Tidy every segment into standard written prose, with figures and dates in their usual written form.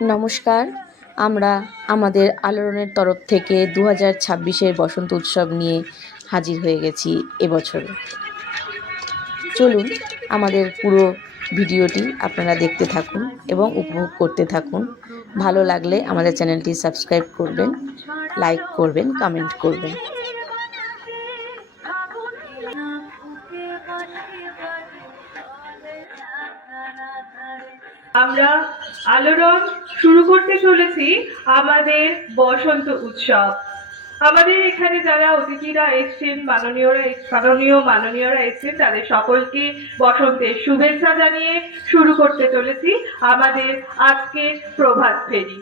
নমস্কার। আমরা আমাদের আলোড়নের তরফ থেকে 2026-এর বসন্ত উৎসব নিয়ে হাজির হয়ে গেছি এবছর। চলুন আমাদের পুরো ভিডিওটি আপনারা দেখতে থাকুন এবং উপভোগ করতে থাকুন। ভালো লাগলে আমাদের চ্যানেলটি সাবস্ক্রাইব করবেন, লাইক করবেন, কমেন্ট করবেন। আমরা আলোড়ন শুরু করতে চলেছি আমাদের বসন্ত উৎসব। আমাদের এখানে যারা অতিথিরা এসেছেন, মাননীয়রা এসেছেন, তাদের সকলকে বসন্তের শুভেচ্ছা জানিয়ে শুরু করতে চলেছি আমাদের আজকে প্রভাত ফেরি।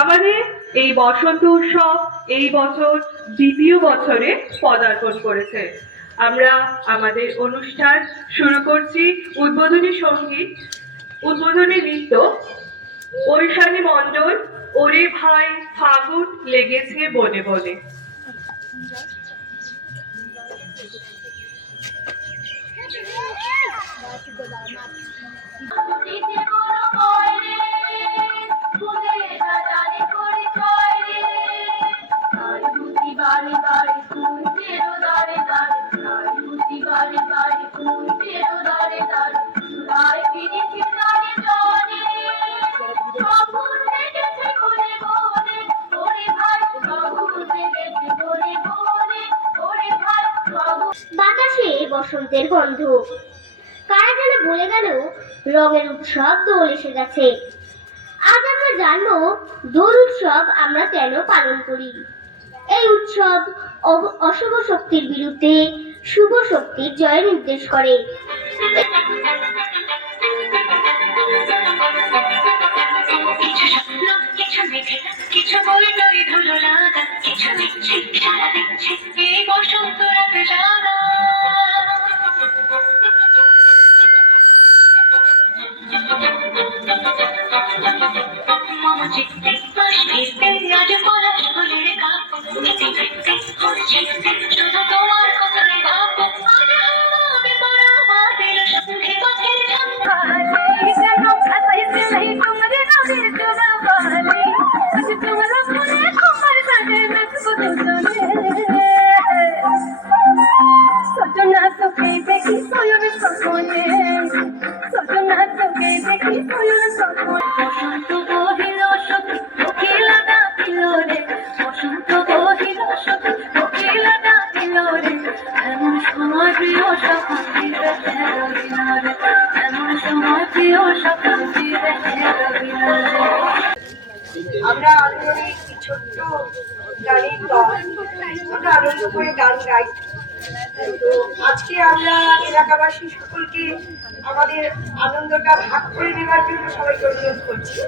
আমাদের এই বসন্ত উৎসব এই বছর দ্বিতীয় বছরে পদার্পণ করেছে। আমরা আমাদের অনুষ্ঠান শুরু করছি উদ্বোধনী সঙ্গীত, উদ্বোধনী নৃত্য ঐশানী মণ্ডল, ওরে ভাই ফাগুন লেগেছে বনে বনে। বাতাসে বসন্তের গন্ধ, কারা যেন বলে গেল রঙের উৎসব দোল এসে গেছে। আজ আমরা জানবো দোল উৎসব আমরা কেন পালন করি। এই উৎসব অশুভ শক্তির বিরুদ্ধে শুভ শক্তির জয় নির্দেশ করে। কিছু বই নই ধুলো লাগা, কিছু দিচ্ছে সারা দিচ্ছে এই বসন্ত রাতে জানা। মম চিত্তে বাষ্পীতে আজ পলাশ ফুলের কাপ, নিতে নিতে হচ্ছে শুধু তোমার কথাই ভাব। আজ আমি পড়া বাদের সঙ্গে পথের ঝাঁকালে কেন খাইছে নাই তোমাদের নদীর চোরা বালি। আজ তোমার মনে খবর সাথে নাচবো দুজনে, সজনা তোকে দেখি সয়ন সপনে, সজনা তোকে দেখি সয়ন সপনে। বসন্ত বহিল সখী কোকিলা ডাকিল রে, বসন্ত বহিল সখী কোকিলা ডাকিল রে, এমন সময় প্রিয় সখা ফিরে রবিল রে, এমন সময় প্রিয় সখা ফিরে রবিল রে। আমরা আন্দোলনে একটি ছোট্ট গানের দল, আমরা আনন্দ করে গান গাই। তো আজকে আমরা এলাকাবাসী সকলকে আমাদের আনন্দটা ভাগ করে নেবার জন্য সবাইকে অনুরোধ করছি।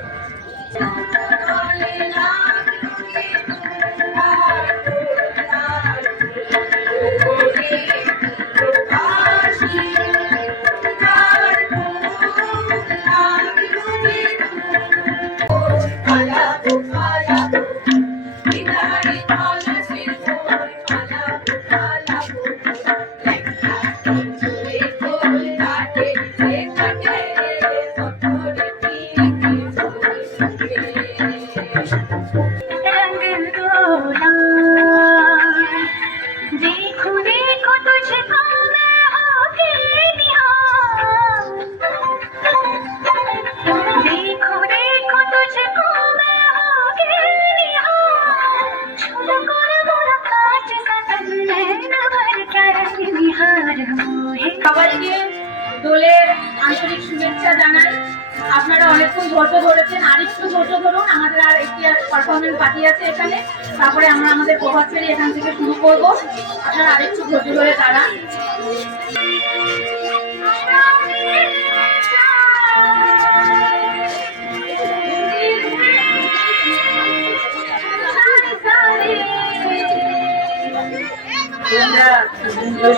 সবাইকে দোলের আন্তরিক শুভেচ্ছা জানাই। আপনারা অনেকক্ষণ ধৈর্য ধরেছেন, আর একটু ধৈর্য ধরুন, আমাদের আর একটি পারফরমেন্স বাকি আছে এখানে, তারপরে আমরা আমাদের প্রভাত ফেরি এখান থেকে শুরু করব। আপনারা আরেকটু ধৈর্য ধরে দাঁড়ান।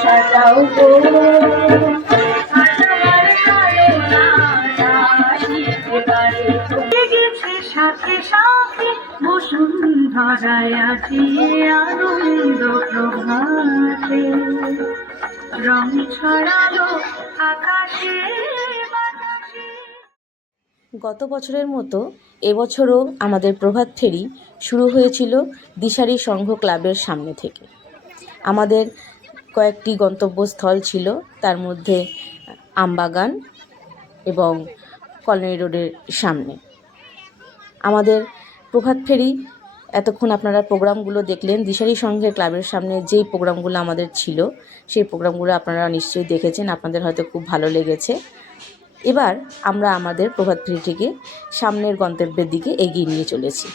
সাজাও গো সাথে সাথে বসুন্ধরায় আছি আনন্দ প্রভাতে, রং ছড়ালো আকাশে। গত বছরের মতো এবছরও আমাদের প্রভাত ফেরি শুরু হয়েছিল দিশারি সংঘ ক্লাবের সামনে থেকে। আমাদের কয়েকটি গন্তব্যস্থল ছিল, তার মধ্যে আমবাগান এবং কলোনি রোডের সামনে। আমাদের প্রভাত ফেরি এতক্ষণ আপনারা প্রোগ্রামগুলো দেখলেন। দিশারি সংঘের ক্লাবের সামনে যেই প্রোগ্রামগুলো আমাদের ছিল সেই প্রোগ্রামগুলো আপনারা নিশ্চয়ই দেখেছেন, আপনাদের হয়তো খুব ভালো লেগেছে। এবার আমরা আমাদের প্রভাত ফেরিটিকে সামনের গন্তব্যের দিকে এগিয়ে নিয়ে চলেছি।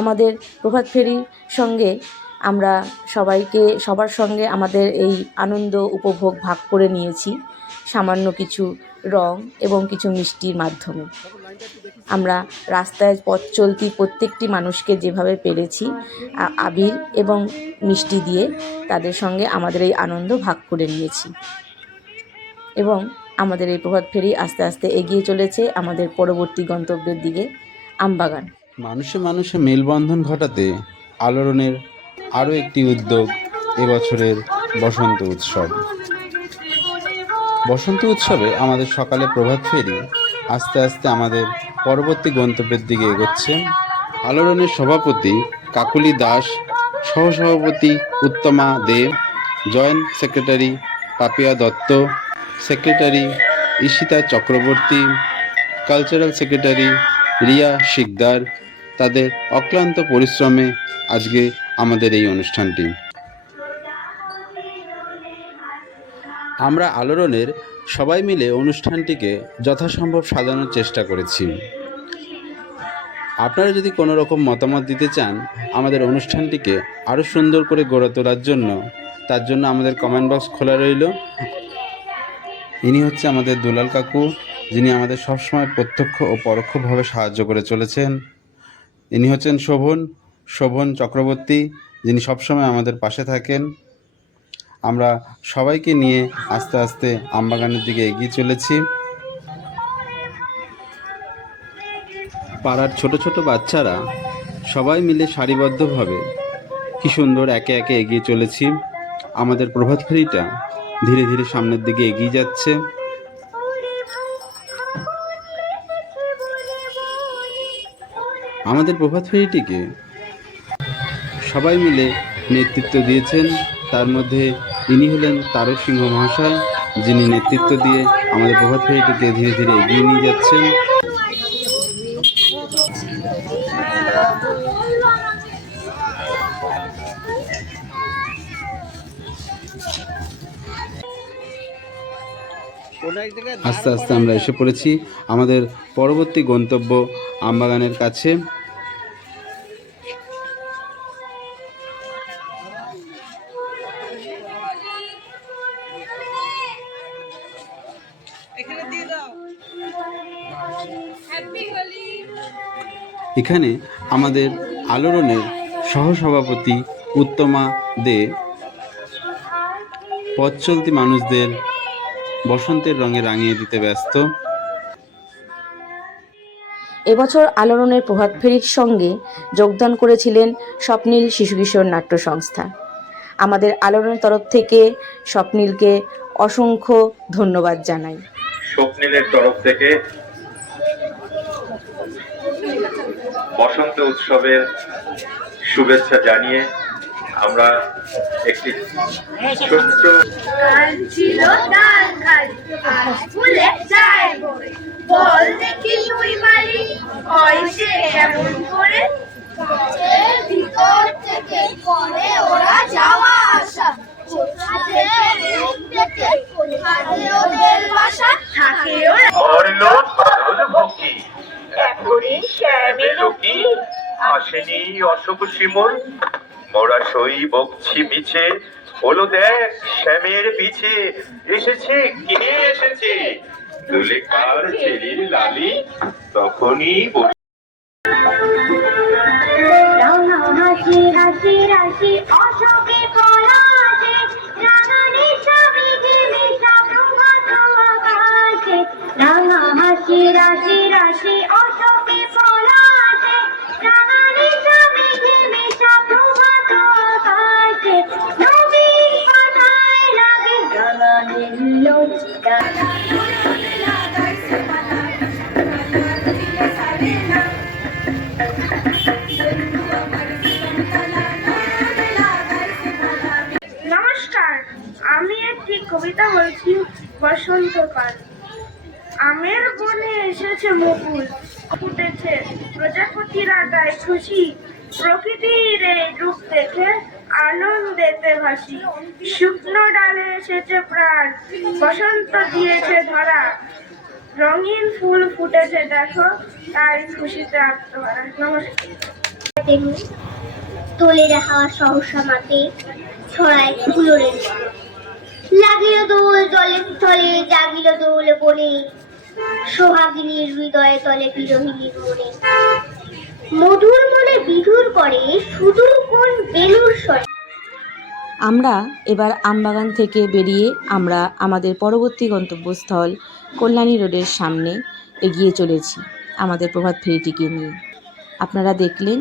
আমাদের প্রভাত ফেরির সঙ্গে আমরা সবার সঙ্গে আমাদের এই আনন্দ উপভোগ ভাগ করে নিয়েছি সামান্য কিছু রং এবং কিছু মিষ্টির মাধ্যমে। আমরা রাস্তায় পথ চলতি প্রত্যেকটি মানুষকে যেভাবে পেরেছি আবির এবং মিষ্টি দিয়ে তাদের সঙ্গে আমাদের এই আনন্দ ভাগ করে নিয়েছি এবং আমাদের এই প্রভাত ফেরি আস্তে আস্তে এগিয়ে চলেছে আমাদের পরবর্তী গন্তব্যের দিকে, আমবাগান। মানুষে মানুষে মেলবন্ধন ঘটাতে আলোড়নের আরও একটি উদ্যোগ এবছরের বসন্ত উৎসব। বসন্ত উৎসবে আমাদের সকালে প্রভাত ফেরি আস্তে আস্তে আমাদের পরবর্তী গন্তব্যের দিকে এগোচ্ছে। আলোড়নের সভাপতি কাকুলি দাস, সহসভাপতি Uttama De, joint secretary Papiya Dutta, secretary Ishita Chakraborty, cultural secretary Riya Sikdar, তাদের অক্লান্ত পরিশ্রমে আজকে আমাদের এই অনুষ্ঠানটি। আমরা আলোড়নের সবাই মিলে অনুষ্ঠানটিকে যথাসম্ভব সাজানোর চেষ্টা করেছি। আপনারা যদি কোনো রকম মতামত দিতে চান আমাদের অনুষ্ঠানটিকে আরও সুন্দর করে গড়ে তোলার জন্য, তার জন্য আমাদের কমেন্ট বক্স খোলা রইল। ইনি হচ্ছে আমাদের দুলাল কাকু, যিনি আমাদের সবসময় প্রত্যক্ষ ও পরোক্ষভাবে সাহায্য করে চলেছেন। ইনি হচ্ছেন শোভন চক্রবর্তী, যিনি সবসময় আমাদের পাশে থাকেন। আমরা সবাইকে নিয়ে আস্তে আস্তে আমবাগানের দিকে এগিয়ে চলেছি। পাড়ার ছোট ছোট বাচ্চারা সবাই মিলে সারিবদ্ধভাবে কি সুন্দর একে একে এগিয়ে চলেছি। আমাদের প্রভাত ফেরিটা ধীরে ধীরে সামনের দিকে এগিয়ে যাচ্ছে। আমাদের প্রভাত ফেরিটিকে সবাই মিলে নেতৃত্ব দিয়েছেন। তার মধ্যে ইনি হলেন তারক সিংহ মহাশয়, যিনি নেতৃত্ব দিয়ে আমাদের প্রভাত ফেরিটিকে ধীরে ধীরে এগিয়ে নিয়ে যাচ্ছেন। আস্তে আস্তে আমরা এসে পড়েছি আমাদের পরবর্তী গন্তব্য আমবাগানের কাছে। এখানে আমাদের আলোড়নের সহসভাপতি উত্তমা দে পথ চলতি মানুষদের বসন্তের রঙে রাঙিয়ে দিতে ব্যস্ত। এবছর আলোড়নের প্রভাত ফেরির সঙ্গে যোগদান করেছিলেন স্বপ্নীল শিশু কিশোর নাট্য সংস্থা। আমাদের আলোড়নের তরফ থেকে স্বপ্নীলকে অসংখ্য ধন্যবাদ জানাই। স্বপ্নীলের তরফ থেকে বসন্ত উৎসবের শুভেচ্ছা জানিয়ে আমরা একটি ছোট্ট ছিল ডাল খালি আজ ফুলে যায় বই বল দেখি তুই মালি হয় সে কেমন করে গাছের ভিতর থেকে করে ওরা যাওয়া আসা কোথাতে দেখতে কোথাতে ওদের বাসা থাকে ওরা হরিলো পাগল ভক্তি এখনই শ্যামে লোকি আসেনি অশোক শিমুল মোরা সই বকছি বিছে হলো দেখ শ্যামের পিছে এসেছে কে এসেছে দুলেকার ছেলির লালি তখনই রাঙা হাসি হাসি রাশি অশোকে পলাশে রাঙানি ছবি ঘিমিসা প্রভাত আকাশে রাঙা হাসি রাশি রাশি অশোকে পলাশে রাঙানি ছবি ঘিমিসা প্রভাত আকাশে নবীন পাতায় লাগে রাঙানির লোক বসন্তকাল। আমের বনে এসেছে মুকুল, ফুটেছে প্রজাপতিরা তাই খুশি, প্রকৃতির এই রূপ দেখে আনন্দেতে ভাসি। শুকনো ডালে এসেছে প্রাণ, বসন্ত দিয়েছে ধরা, রঙিন ফুল ফুটেছে দেখো, তাই খুশিতে আত্মহারা। নমস্কার। তোলে হাওয়া সহসা মাতে ছড়ায় ফুলরের লাগিল দোল জলে স্থলে, জাগিল দোল বনে, সোহাগিনীর হৃদয়ে তলে বিরোহিনীর মনে, মধুর মনে বিধুর করে সুদূর কোন বেলুর স্বরে। আমরা এবার আমবাগান থেকে বেরিয়ে আমরা আমাদের পরবর্তী গন্তব্যস্থল কল্যাণী রোডের সামনে এগিয়ে চলেছি আমাদের প্রভাত ফেরিটিকে নিয়ে। আপনারা দেখলেন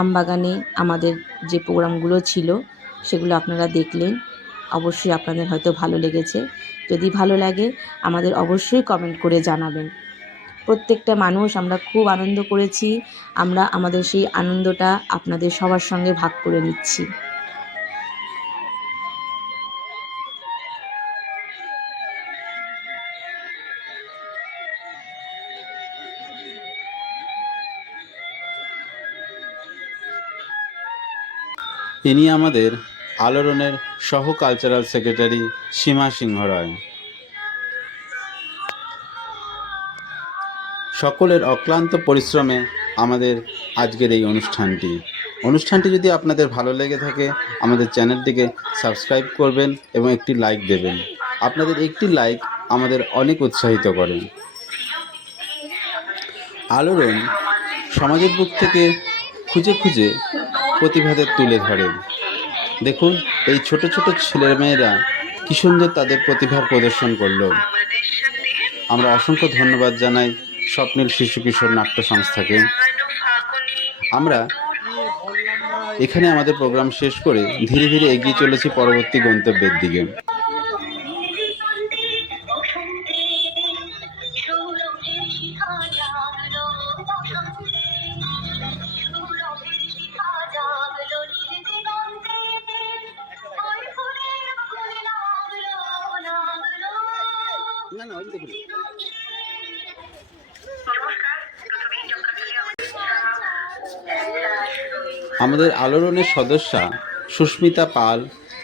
আমবাগানে আমাদের যে প্রোগ্রামগুলো ছিল সেগুলো আপনারা দেখলেন। অবশ্যই আপনাদের হয়তো ভালো লেগেছে। যদি ভালো লাগে আমাদের অবশ্যই কমেন্ট করে জানাবেন। প্রত্যেকটা মানুষ আমরা খুব আনন্দ করেছি। আমরা আমাদের সেই আনন্দটা আপনাদের সবার সঙ্গে ভাগ করে নিচ্ছি। ইনি আমাদের আলোড়নের সহ কালচারাল সেক্রেটারি সীমা সিংহ রায়। সকলের অক্লান্ত পরিশ্রমে আমাদের আজকের এই অনুষ্ঠানটি যদি আপনাদের ভালো লেগে থাকে আমাদের চ্যানেলটিকে সাবস্ক্রাইব করবেন এবং একটি লাইক দেবেন। আপনাদের একটি লাইক আমাদের অনেক উৎসাহিত করে। আলোড়ন সমাজের বুক থেকে খুঁজে খুঁজে প্রতিভাদের তুলে ধরেন। দেখুন এই ছোট ছোট ছেলেমেয়েরা কি সুন্দর তাদের প্রতিভার প্রদর্শন করলো। আমরা অসংখ্য ধন্যবাদ জানাই স্বপ্নীল শিশু কিশোর নাট্য সংস্থাকে। আমরা এখানে আমাদের প্রোগ্রাম শেষ করে ধীরে ধীরে এগিয়ে চলেছি পরবর্তী গন্তব্যের দিকে। আমাদের আলোড়নের সদস্যা সুস্মিতা পাল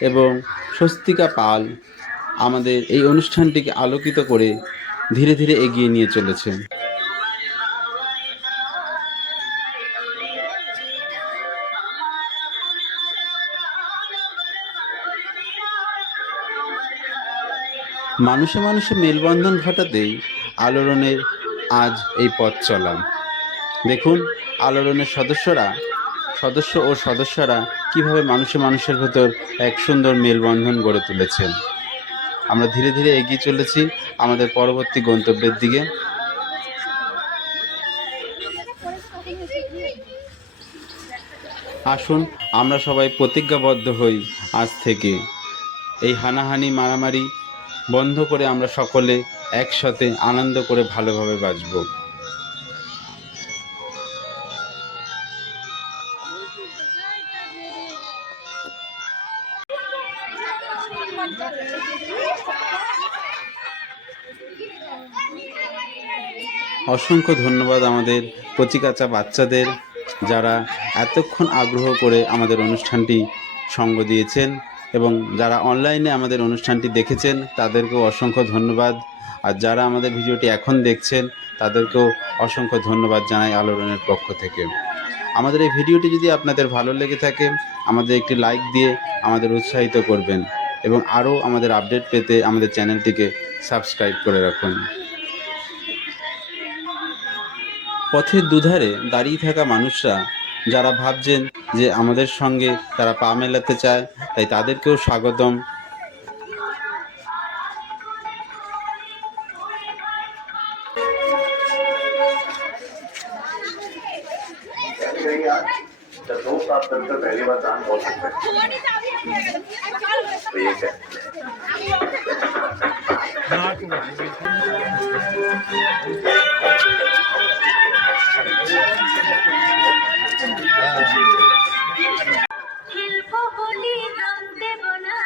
এবং স্বস্তিকা পাল আমাদের এই অনুষ্ঠানটিকে আলোকিত করে ধীরে ধীরে এগিয়ে নিয়ে চলেছে। মানুষে মানুষে মেলবন্ধন ঘটাতেই আলোড়নের আজ এই পথ চলা। দেখুন আলোড়নের সদস্য ও সদস্যরা কিভাবে মানুষের ভেতর এক সুন্দর মেলবন্ধন গড়ে তুলেছেন। আমরা ধীরে ধীরে এগিয়ে চলেছি আমাদের পরবর্তী গন্তব্যের দিকে। আসুন আমরা সবাই প্রতিজ্ঞাবদ্ধ হই আজ থেকে এই হানাহানি মারামারি বন্ধ করে আমরা সকলে একসাথে আনন্দ করে ভালোভাবে বাঁচব। অসংখ্য ধন্যবাদ আমাদের কচিকাঁচা বাচ্চাদের, যারা এতক্ষণ আগ্রহ করে আমাদের অনুষ্ঠানটি সঙ্গ দিয়েছেন এবং যারা অনলাইনে আমাদের অনুষ্ঠানটি দেখেছেন তাদেরকেও অসংখ্য ধন্যবাদ। আর যারা আমাদের ভিডিওটি এখন দেখছেন তাদেরকেও অসংখ্য ধন্যবাদ জানাই আলোড়নের পক্ষ থেকে। আমাদের এই ভিডিওটি যদি আপনাদের ভালো লেগে থাকে আমাদের একটি লাইক দিয়ে আমাদের উৎসাহিত করবেন এবং আরও আমাদের আপডেট পেতে আমাদের চ্যানেলটিকে সাবস্ক্রাইব করে রাখুন। পথের দুধারে দাঁড়িয়ে থাকা মানুষরা যারা ভাবছেন যে আমাদের সঙ্গে তারা পা মেলাতে চায়, তাই তাদেরকেও স্বাগতম। খেলবো বলি রং দেব না,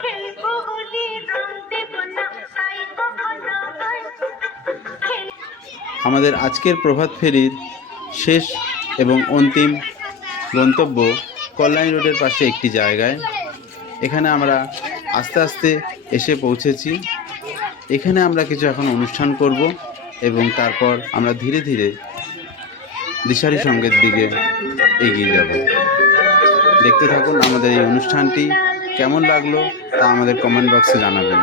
খেলবো বলি আমাদের আজকের প্রভাত ফেরির শেষ এবং অন্তিম গন্তব্য কল্যাণী রোডের পাশে একটি জায়গায়। এখানে আমরা আস্তে আস্তে এসে পৌঁছেছি। এখানে আমরা কিছু এখন অনুষ্ঠান করব এবং তারপর আমরা ধীরে ধীরে দিশারি সঙ্গের দিকে এগিয়ে যাব। দেখতে থাকুন আমাদের এই অনুষ্ঠানটি। কেমন লাগলো তা আমাদের কমেন্ট বক্সে জানাবেন।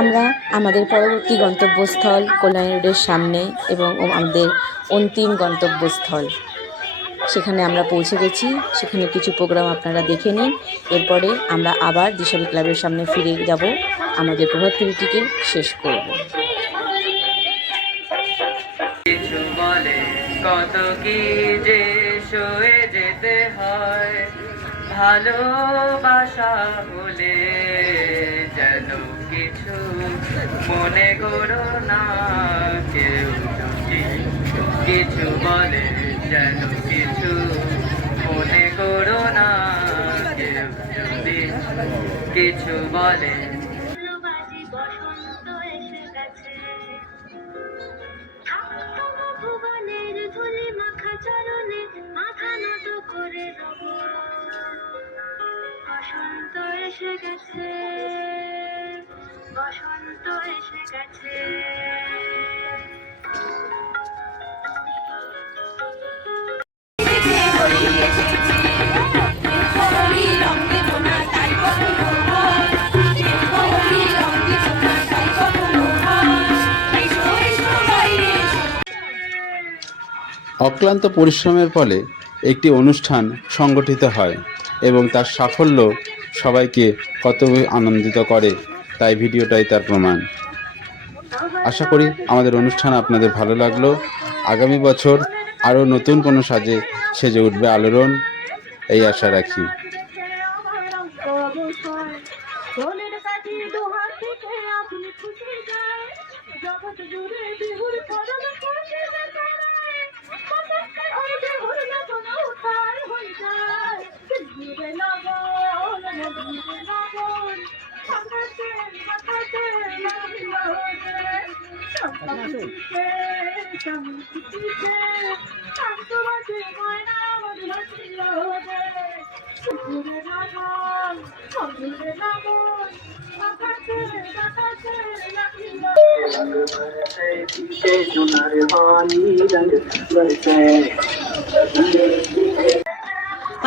আমরা আমাদের পরবর্তী গন্তব্যস্থল কল্যাণী রোডের সামনে এবং আমাদের অন্তিম গন্তব্যস্থল সেখানে আমরা পৌঁছে গেছি। সেখানে কিছু প্রোগ্রাম আপনারা দেখে নিন। এরপরে আমরা আবার দিশারি ক্লাবের সামনে ফিরে যাব, আমাদের প্রভাত ফেরিটিকে শেষ করব। কিছু বলে কত কি যে সয়ে যেতে হয়, ভালোবাসা হলে যেন কিছু মনে করো না কেউ, যদি কিছু বলে যেন কিছু মনে করো না কেউ, যদি কিছু বলে। বাজি বসন্ত এসে গেছে, ভুবনের ধুলি মাখা চরণে মাথা নত করে রব। বসন্ত এসে গেছে, বসন্ত এসে গেছে। অক্লান্ত পরিশ্রমের ফলে একটি অনুষ্ঠান সংগঠিত হয় এবং তার সাফল্য সবাইকে কত আনন্দিত করে, তাই ভিডিওটাই তার প্রমাণ। আশা করি আমাদের অনুষ্ঠান আপনাদের ভালো লাগলো। আগামী বছর আরও নতুন কোনো সাজে সেজে উঠবে আলোড়ন, এই আশা রাখি।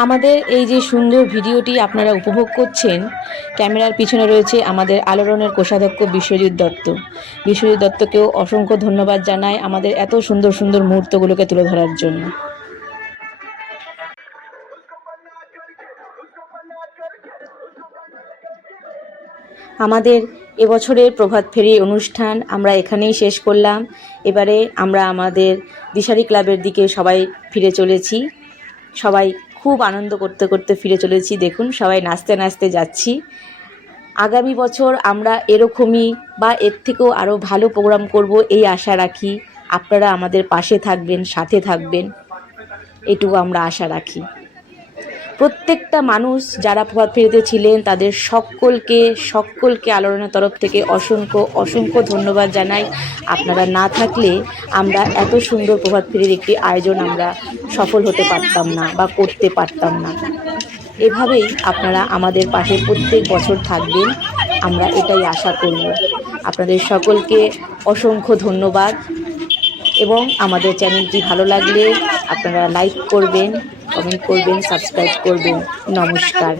আমাদের এই যে সুন্দর ভিডিওটি আপনারা উপভোগ করছেন, ক্যামেরার পিছনে রয়েছে আমাদের আলোড়নের কোষাধ্যক্ষ বিশ্বজিৎ দত্ত। বিশ্বজিৎ দত্তকেও অসংখ্য ধন্যবাদ জানাই আমাদের এত সুন্দর সুন্দর মুহূর্তগুলোকে তুলে ধরার জন্য। আমাদের এবছরের প্রভাত ফেরি অনুষ্ঠান আমরা এখানেই শেষ করলাম। এবারে আমরা আমাদের দিশারি ক্লাবের দিকে সবাই ফিরে চলেছি। সবাই খুব আনন্দ করতে করতে ফিরে চলেছি। দেখুন সবাই নাচতে নাচতে যাচ্ছি। আগামী বছর আমরা এরকমই বা এর থেকেও আরও ভালো প্রোগ্রাম করব এই আশা রাখি। আপনারা আমাদের পাশে থাকবেন, সাথে থাকবেন, এটুকু আমরা আশা রাখি। প্রত্যেকটা মানুষ যারা প্রভাত ফেরিতে ছিলেন তাদের সকলকে আলোড়নের তরফ থেকে অসংখ্য অসংখ্য ধন্যবাদ জানাই। আপনারা না থাকলে আমরা এত সুন্দর প্রভাত ফেরির একটি আয়োজন আমরা সফল হতে পারতাম না বা করতে পারতাম না। এভাবেই আপনারা আমাদের পাশে প্রত্যেক বছর থাকবেন, আমরা এটাই আশা করব। আপনাদের সকলকে অসংখ্য ধন্যবাদ এবং আমাদের চ্যানেলটি ভালো লাগলে আপনারা লাইক করবেন, কমেন্ট করবেন, সাবস্ক্রাইব করবেন। নমস্কার।